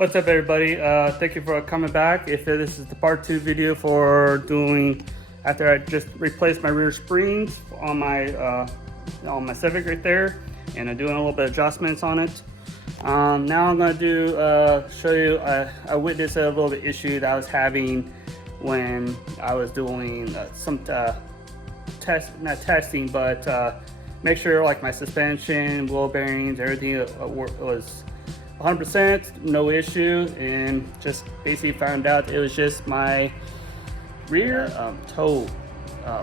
What's up, everybody? Thank you for coming back. If this is the part 2 video for doing after I just replaced my rear springs on my Civic right there, and I'm doing a little bit of adjustments on it. Now I'm going to show you I witnessed a little bit issue that I was having when I was doing some not testing, but make sure like my suspension, wheel bearings, everything was 100%, no issue, and just basically found out it was just my rear tow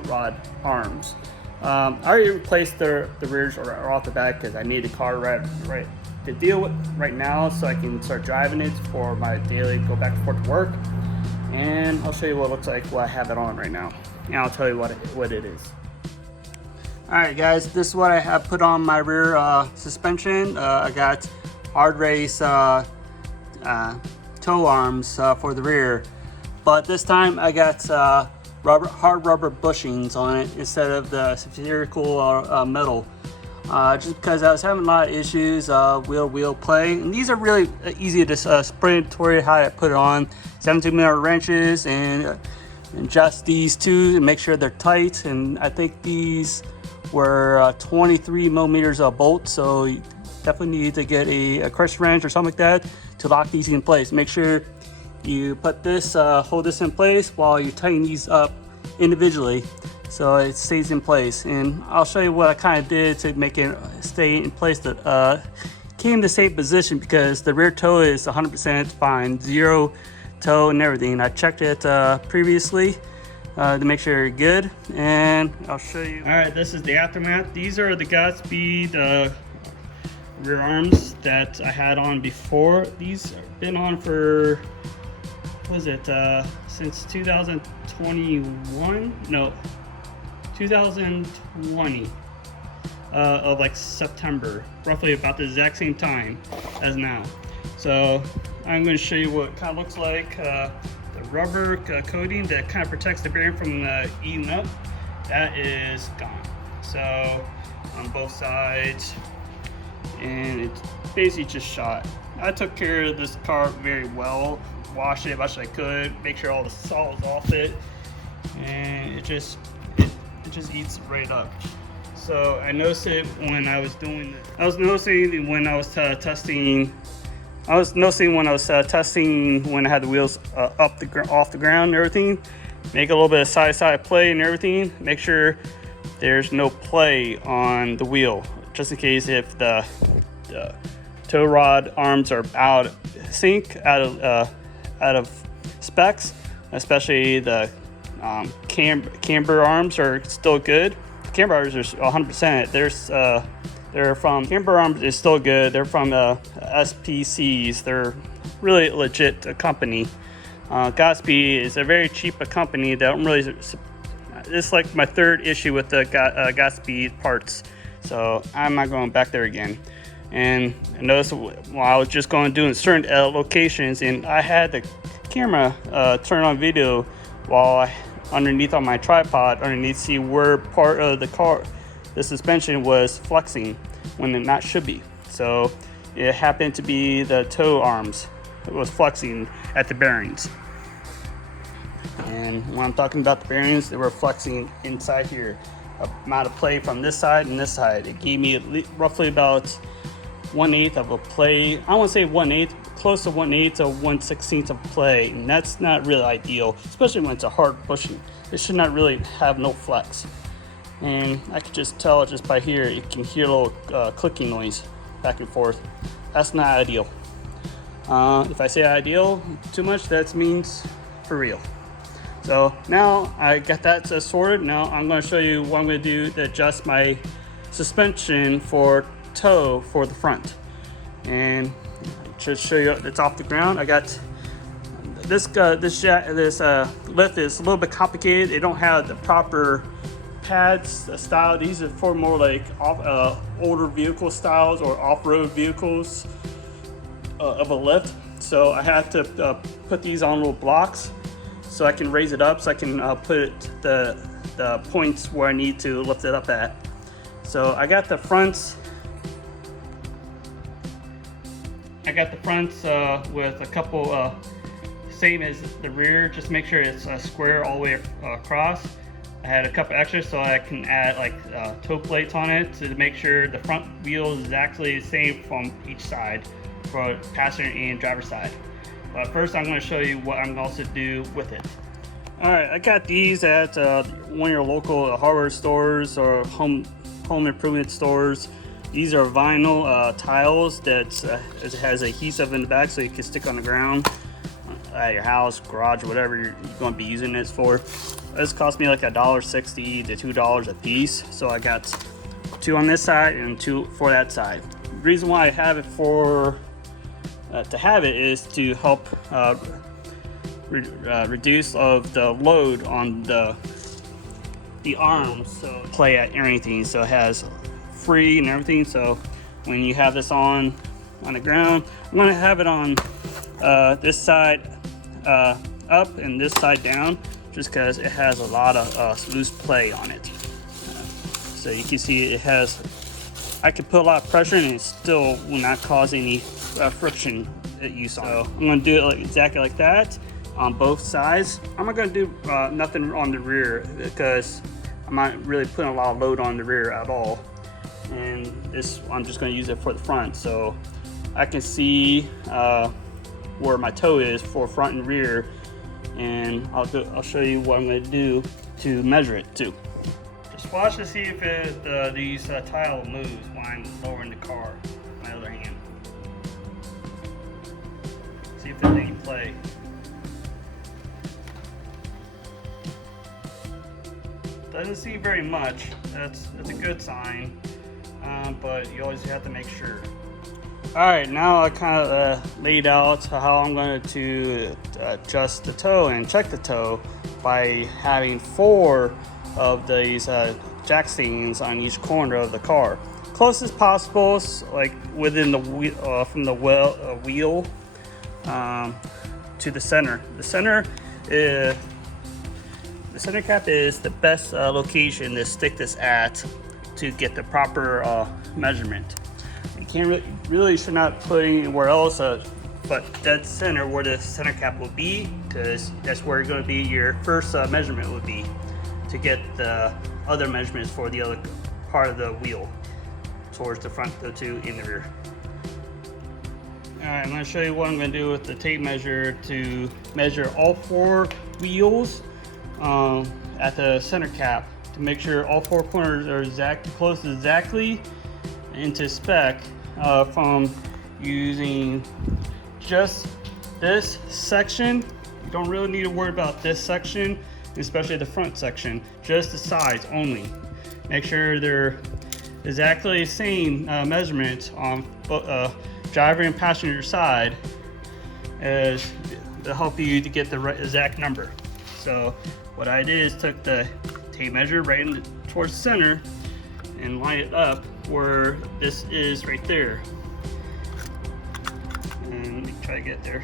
rod arms. I already replaced the rears off the bat because I need the car right to deal with right now, so I can start driving it for my daily go back and forth to work. And I'll show you what it looks like while I have it on right now, and I'll tell you what it is. Alright guys, this is what I have put on my rear suspension. I got Hard Race tow arms for the rear, but this time I got hard rubber bushings on it instead of the spherical metal, just because I was having a lot of issues wheel play, and these are really easy to sprint toward how I put it on. 17mm wrenches, and adjust these two and make sure they're tight, and I think these were 23mm of bolt, so you definitely need to get a crush wrench or something like that to lock these in place. Make sure you put this hold this in place while you tighten these up individually so it stays in place. And I'll show you what I kind of did to make it stay in place. That came the same position because the rear toe is 100% fine, zero toe and everything. I checked it previously to make sure you're good, and I'll show you. All right, this is the aftermath. These are the Godspeed rear arms that I had on before. These have been on for, what was it, since 2021? No, 2020 of like September, roughly about the exact same time as now. So I'm going to show you what it kind of looks like. The rubber coating that kind of protects the bearing from eating up, that is gone. So on both sides, and it's basically just shot. I took care of this car very well, washed it as much as I could, make sure all the salt is off it, and it just eats right up. So I noticed it when I was doing it. I was noticing when I was testing. I was noticing when I was testing when I had the wheels off the ground and everything. Make a little bit of side play and everything. Make sure there's no play on the wheel, just in case if the tow rod arms are out of sync, out of specs, especially the camber arms are still good. Camber arms are 100%. They're from Camber Arms is still good. They're from SPCs. They're really legit company. Godspeed is a very cheap company that don't really. It's like my third issue with the Godspeed parts, so I'm not going back there again. And I noticed while I was just going doing certain locations, and I had the camera turn on video while underneath on my tripod, underneath, see where part of the suspension was flexing when it not should be. So it happened to be the tow arms. It was flexing at the bearings. And when I'm talking about the bearings, they were flexing inside here. Amount of play from this side and this side. It gave me roughly about 1/8 of a play. I won't say 1/8, close to 1/8 or 1/16 of play. And that's not really ideal, especially when it's a hard bushing. It should not really have no flex. And I could just tell just by here, you can hear a little clicking noise back and forth. That's not ideal. If I say ideal too much, that means for real. So now I got that sorted. Now I'm going to show you what I'm going to do to adjust my suspension for tow for the front. And to show you it's off the ground, I got this lift is a little bit complicated. They don't have the proper pads style. These are for more like older vehicle styles or off-road vehicles of a lift. So I have to put these on little blocks so I can raise it up, so I can put the points where I need to lift it up at. So I got the fronts I got the fronts with a couple same as the rear. Just make sure it's square all the way across. I had a couple extras so I can add like toe plates on it to make sure the front wheel is exactly the same from each side for passenger and driver side. But first I'm going to show you what I'm going to also do with it. Alright, I got these at one of your local hardware stores or home improvement stores. These are vinyl tiles that it has adhesive in the back so you can stick on the ground at your house, garage, whatever you're going to be using this for. This cost me like $1.60 to $2 a piece. So I got 2 on this side and 2 for that side. The reason why I have it for is to help reduce of the load on the arms, so play at everything, so it has free and everything. So when you have this on the ground, I'm going to have it on this side up and this side down, just because it has a lot of loose play on it. So you can see it has, I can put a lot of pressure and it still will not cause any friction that you saw. So I'm going to do it exactly like that on both sides. I'm not going to do nothing on the rear because I'm not really putting a lot of load on the rear at all. And this, I'm just going to use it for the front, so I can see where my toe is for front and rear, and I'll show you what I'm going to do to measure it too. Just watch to see if these tile moves when I'm lowering the car. My other hand. See if there's any play. Doesn't seem very much. That's a good sign, but you always have to make sure. Alright, now I kind of laid out how I'm going to adjust the toe and check the toe by having 4 of these jack stands on each corner of the car. Close as possible, like within the wheel, from the wheel to the center. The center cap is the best location to stick this at to get the proper measurement. You can't really should not put anywhere else but dead center where the center cap will be, because that's where going to be your first measurement would be to get the other measurements for the other part of the wheel towards the front, the 2 in the rear. Alright, I'm going to show you what I'm going to do with the tape measure to measure all 4 wheels at the center cap to make sure all 4 corners are close exactly into spec from using just this section. You don't really need to worry about this section, especially the front section, just the sides only. Make sure they're exactly the same measurement on both driver and passenger side as to help you to get the right exact number. So what I did is took the tape measure right towards the center and line it up where this is right there. And let me try to get there.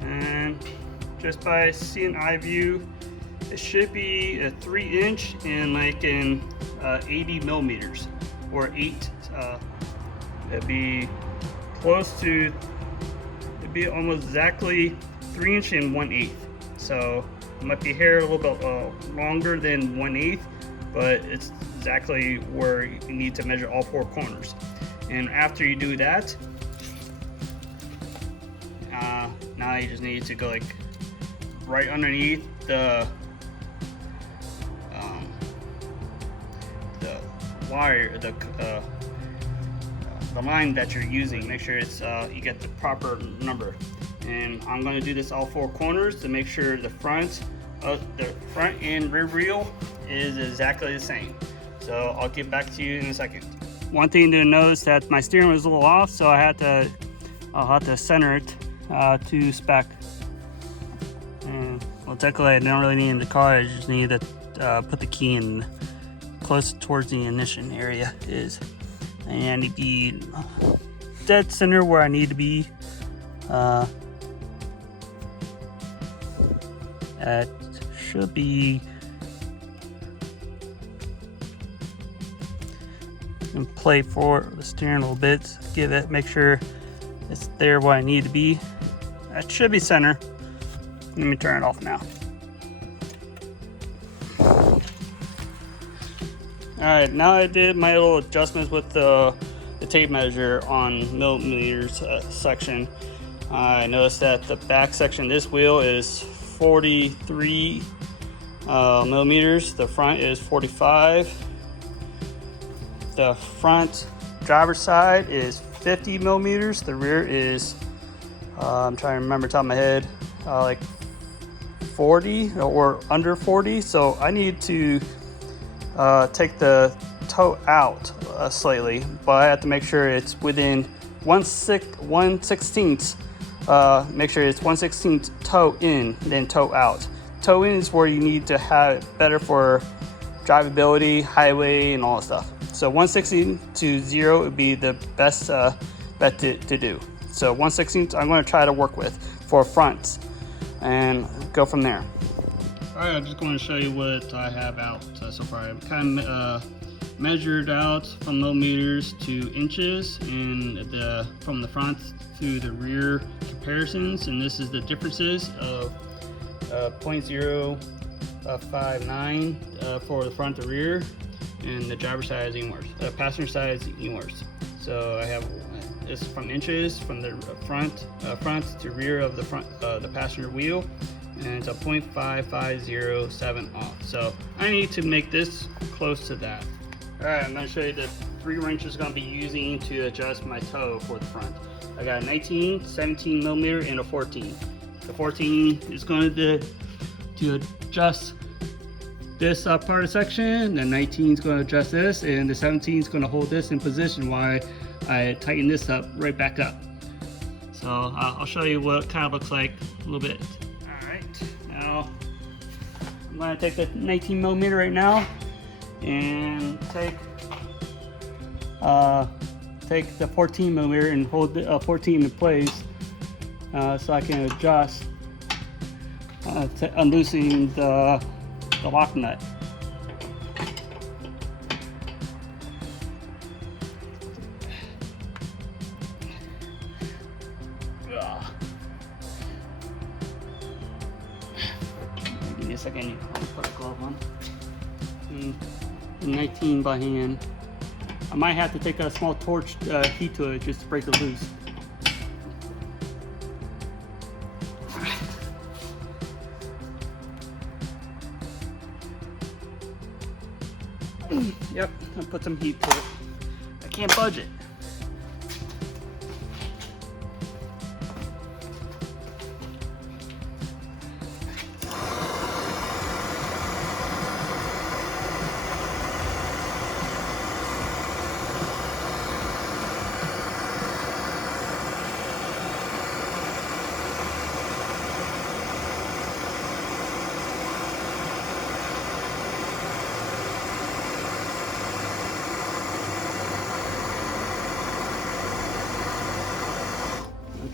And just by seeing eye view, it should be a 3-inch and like in 80 millimeters or 8. It'd be close to, it'd be almost exactly 3-inch and 1/8. So it might be here a little bit longer than 1/8, but it's exactly where you need to measure all 4 corners. And after you do that, now you just need to go like right underneath the wire, the line that you're using. Make sure it's you get the proper number. And I'm going to do this all 4 corners to make sure the front and rear wheel is exactly the same. So I'll get back to you in a second. One thing to notice that my steering was a little off, so I'll have to center it to spec. And well, technically I don't really need in the car. I just need to put the key in close towards the ignition area and I need to be dead center where I need to be. It should be and play for the steering a little bit. Make sure it's there where I need to be. That should be center. Let me turn it off now. Alright, now I did my little adjustments with the tape measure on millimeters section. I noticed that the back section of this wheel is 43 millimeters. The front is 45. The front driver's side is 50 millimeters. The rear is, I'm trying to remember top of my head, like 40 or under 40. So I need to take the toe out slightly, but I have to make sure it's within 1/16. Make sure it's 1/16 toe in, then toe out. Toe in is where you need to have it better for drivability, highway, and all that stuff. So 1/16 to 0 would be the best bet to do. So 1/16 I'm going to try to work with for fronts and go from there. Alright, I'm just going to show you what I have out so far. I've kind of measured out from millimeters to inches and from the front to the rear comparisons, and this is the differences of 0.059 for the front to rear, and the driver's side is even worse. The passenger side is even worse. So I have this from inches from the front to rear of the front the passenger wheel, and it's a 0.5507 off. So I need to make this close to that. Alright, I'm going to show you the 3 wrenches I'm going to be using to adjust my toe for the front. I got a 19, 17 millimeter, and a 14. The 14 is going to adjust this part of the section, the 19 is going to adjust this, and the 17 is going to hold this in position while I tighten this up right back up. So I'll show you what it kind of looks like a little bit. Alright, now I'm going to take the 19 millimeter right now and take the 14 millimeter and hold the 14 in place so I can adjust to unloosening the lock nut. Give me a second, I'll put a glove on. 19 by hand. I might have to take a small torch heat to it just to break it loose. Yep, I'll put some heat to it. I can't budge it.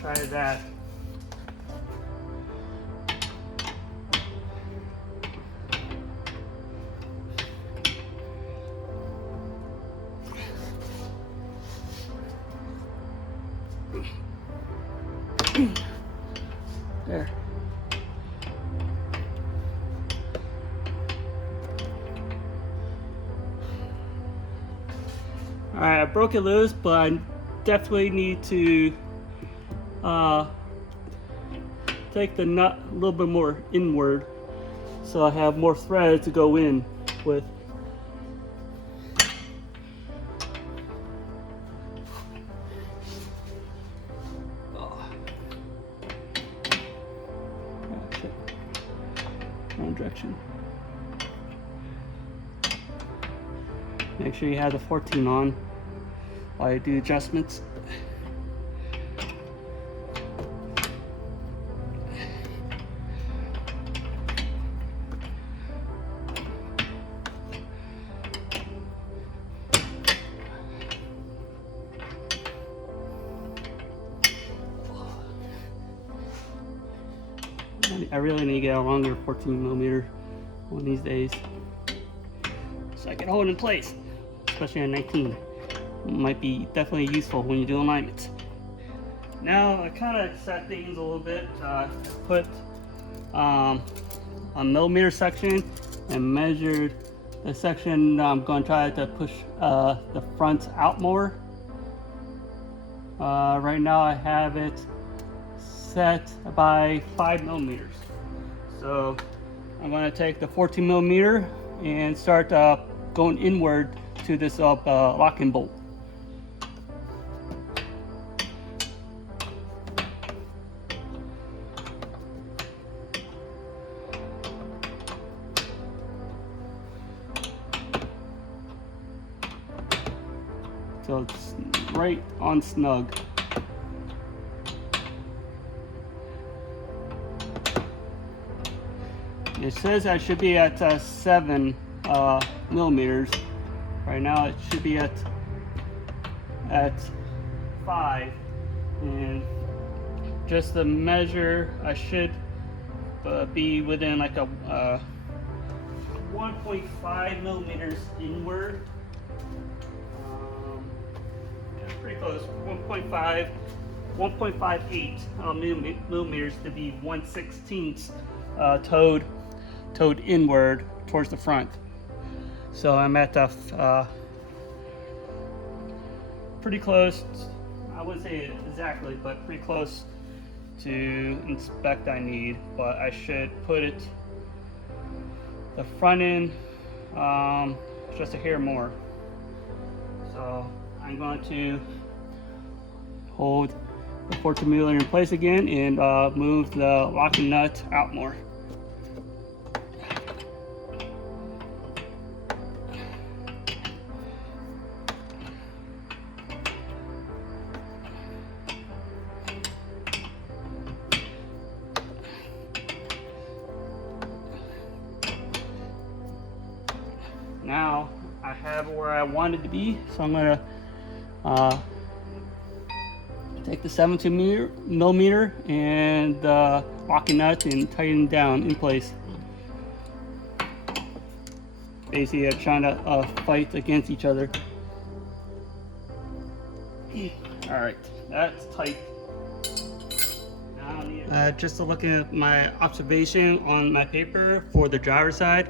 Try that. There. All right, I broke it loose, but I definitely need to take the nut a little bit more inward so I have more thread to go in with. Shit. Wrong direction. Make sure you have the 14 on while you do adjustments. I really need to get a longer 14 millimeter one of these days so I can hold it in place, especially on 19. might be definitely useful when you do alignments. Now I kind of set things a little bit. Put a millimeter section and measured the section I'm going to try to push the front out more. Right now I have it set by 5 millimeters. So I'm going to take the 14 millimeter and start going inward to this locking bolt. So it's right on snug. It says I should be at 7 millimeters. Right now it should be at 5, and just the measure I should be within like a 1.5 millimeters inward. Yeah, pretty close. 1.58 millimeters to be 1/16 towed inward towards the front. So I'm at pretty close. I wouldn't say exactly, but pretty close to inspect I need. But I should put it the front end just a hair more. So I'm going to hold the 14 millimeter in place again and move the locking nut out more. Now I have where I wanted to be, so I'm going to take the 17 millimeter and locking nut and tighten down in place. Basically, I'm trying to fight against each other. All right, that's tight. Now, just to look at my observation on my paper for the driver's side,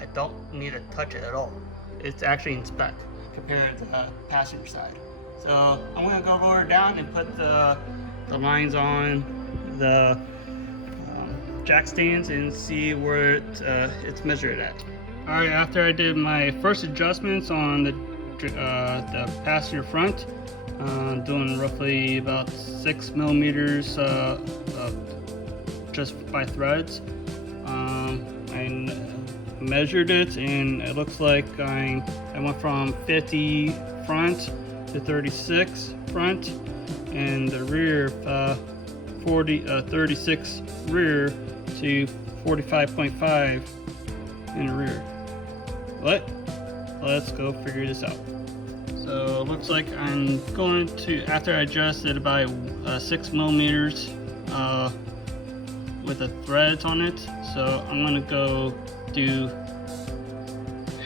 I don't need to touch it at all. It's actually in spec compared to the passenger side. So I'm gonna go lower down and put the lines on the jack stands and see where it's measured at. All right, after I did my first adjustments on the passenger front, doing roughly about 6 millimeters just by threads, I measured it, and it looks like I went from 50 front to 36 front, and the rear 36 rear to 45.5 in the rear. But let's go figure this out. So it looks like I'm going to, after I adjusted about 6 millimeters with the threads on it, so I'm going to go do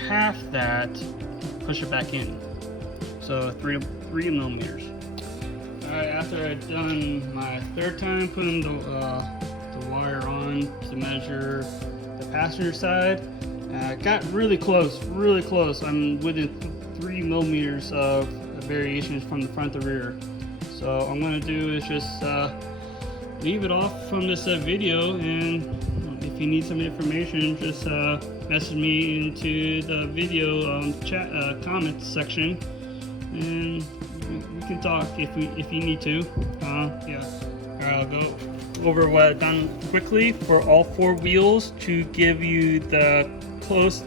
half that, push it back in, so 3 millimeters. All right, after I've done my third time putting the wire on to measure the passenger side, I got really close. I'm within 3 millimeters of variations from the front to rear. So what I'm going to do is just leave it off from this video, and if you need some information, just message me into the video chat comments section, and we can talk if you need to. Yeah. All right, I'll go over what I've done quickly for all 4 wheels to give you the close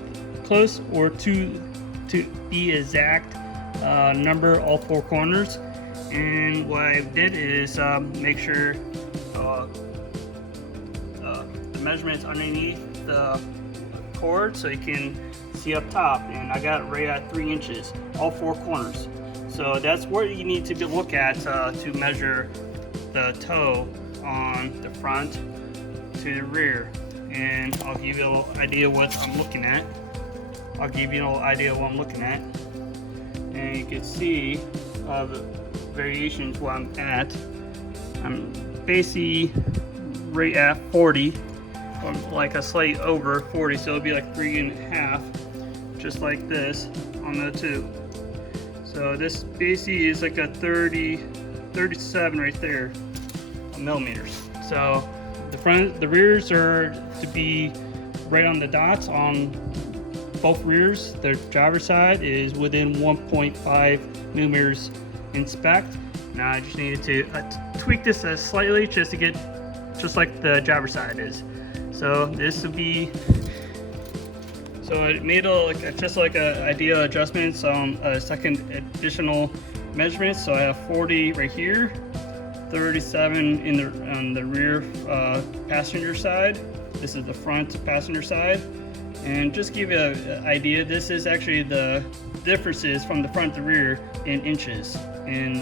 or to be exact number all 4 corners. And what I did is make sure the measurements underneath the cord so you can see up top, and I got it right at 3 inches all 4 corners. So that's where you need to look at to measure the toe on the front to the rear. And I'll give you a little idea what I'm looking at. and you can see the variations where I'm at. I'm basically right at 40, or like a slight over 40, so it'll be like 3.5, just like this on the 2. So this basically is like a 37 right there millimeters. So the rears are to be right on the dots on both rears. The driver's side is within 1.5 millimeters in spec. Now I just needed to tweak this slightly just to get just like the driver's side is. So this would be, so I made just like a ideal adjustments on a second additional measurement. So I have 40 right here, 37 on the rear passenger side. This is the front passenger side. And just to give you an idea, this is actually the differences from the front to rear in inches and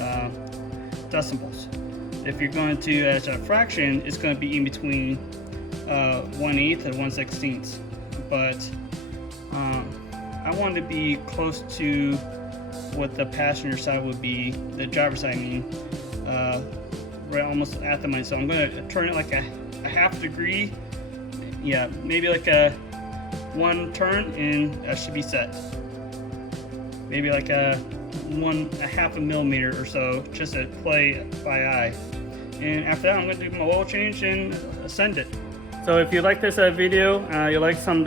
decimals. If you're going to as a fraction, it's going to be in between 1/8 and 1/16. But I want to be close to what the passenger side would be, the driver's side, I mean, right almost at the money. So I'm going to turn it like a half degree. Yeah, maybe like a 1 turn, and that should be set. Maybe like a half a millimeter or so, just to play by eye. And after that, I'm going to do my oil change and send it. So if you like this video, you like some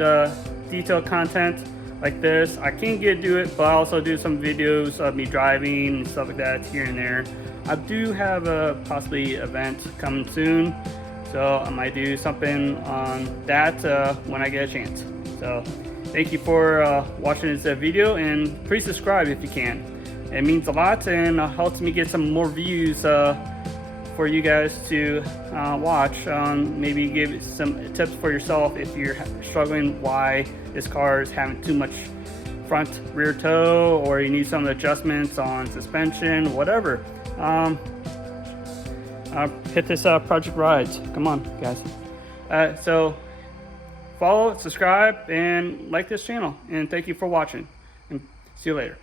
detailed content like this, I can do it, but I also do some videos of me driving and stuff like that here and there. I do have a possibly event coming soon, so I might do something on that when I get a chance. So thank you for watching this video, and please subscribe if you can. It means a lot and helps me get some more views for you guys to watch. Maybe give some tips for yourself if you're struggling why this car is having too much front rear toe, or you need some adjustments on suspension, whatever. Hit this Project Rides. Come on, guys. So follow, subscribe, and like this channel. And thank you for watching. And see you later.